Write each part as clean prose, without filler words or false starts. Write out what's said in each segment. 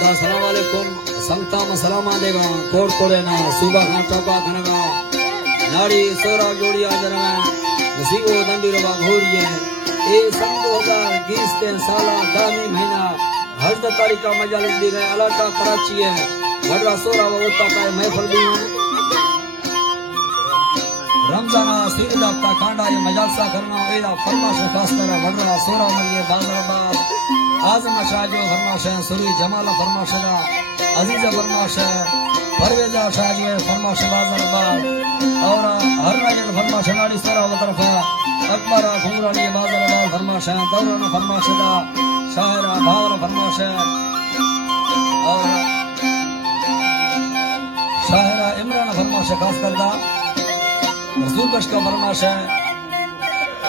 दादा सलाम वालेकुम संगता में सलामा देगा कोड कोड़े ना सुबह का टोपा घनगा नाड़ी सोरा जोड़ी आजर में नसीबो दंडी रवा घोड़िए ए सन 2020 के साला दानी महीना हज तारीख का मजालिस दी गए अलाटा कराची है वडरा सोरा वोता का महफिल दी रमजाना सीर दाता कांडा ये मजालसा करना एदा फरमाश खास कर वडरा सोरा मरिए बाजराबाद आजम शाहजो फरमाश है सुरी जमाला फरमाश है अजीज फरमाश है परवेजा शाहजो फरमाश बाजराबाद और हर राजन फरमाश नाड़ी सोरा व तरफ अकबर घुंगराली बाजराबाद फरमाश है दौरान फरमाश है शाहरा भावरा फरमाश है और शाहरा इमरान फरमाश खास करदा रसूल बश का फरमाश है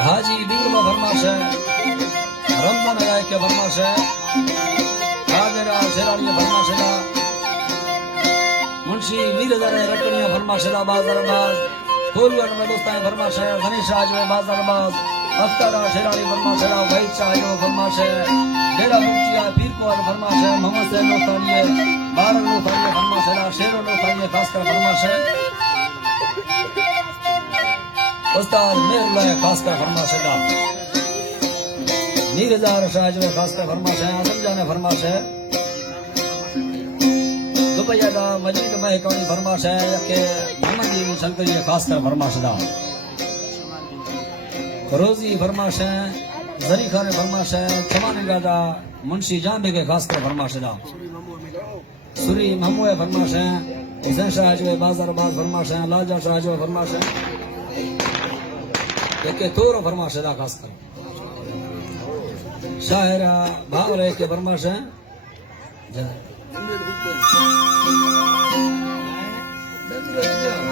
हाजी बिगमा फरमाश है रमजान आया के फरमाश है कादरा शेरानी फरमाश है मुंशी मीरदार रकनिया फरमाश है बाजारबाज कोलवर में दोस्तान फरमाश है गणेश आज में बाजारबाज अफ्तारा शेरानी फरमाश है वहीद शाह जो फरमाश है डेरा मुंशिया पीर को फरमाश है मोहम्मद सैयद नौतानिए बारह नौतानिए फरमाश है शेरों नौतानिए खासकर फरमाश है उस्ताद मेहरुल्लाह खासकर फरमाश है नीरजार शाहजो खासकर फरमाश है आजम जाने फरमाश है दुबैया दा मजीद महकौनी फरमाश है के मोहम्मद जी शंकर जी खासकर फरमाश दा रोजी फरमाश है जरी खान फरमाश है चमाने गादा मुंशी जान के खासकर फरमाश दा सुरी महमूद फरमाश है हुसैन शाहजो बाजारबाद फरमाश है लाजा शाहजो फरमाश है के तोरो फरमाश है खासकर शायरा भावरे के फरमाश है Thank you.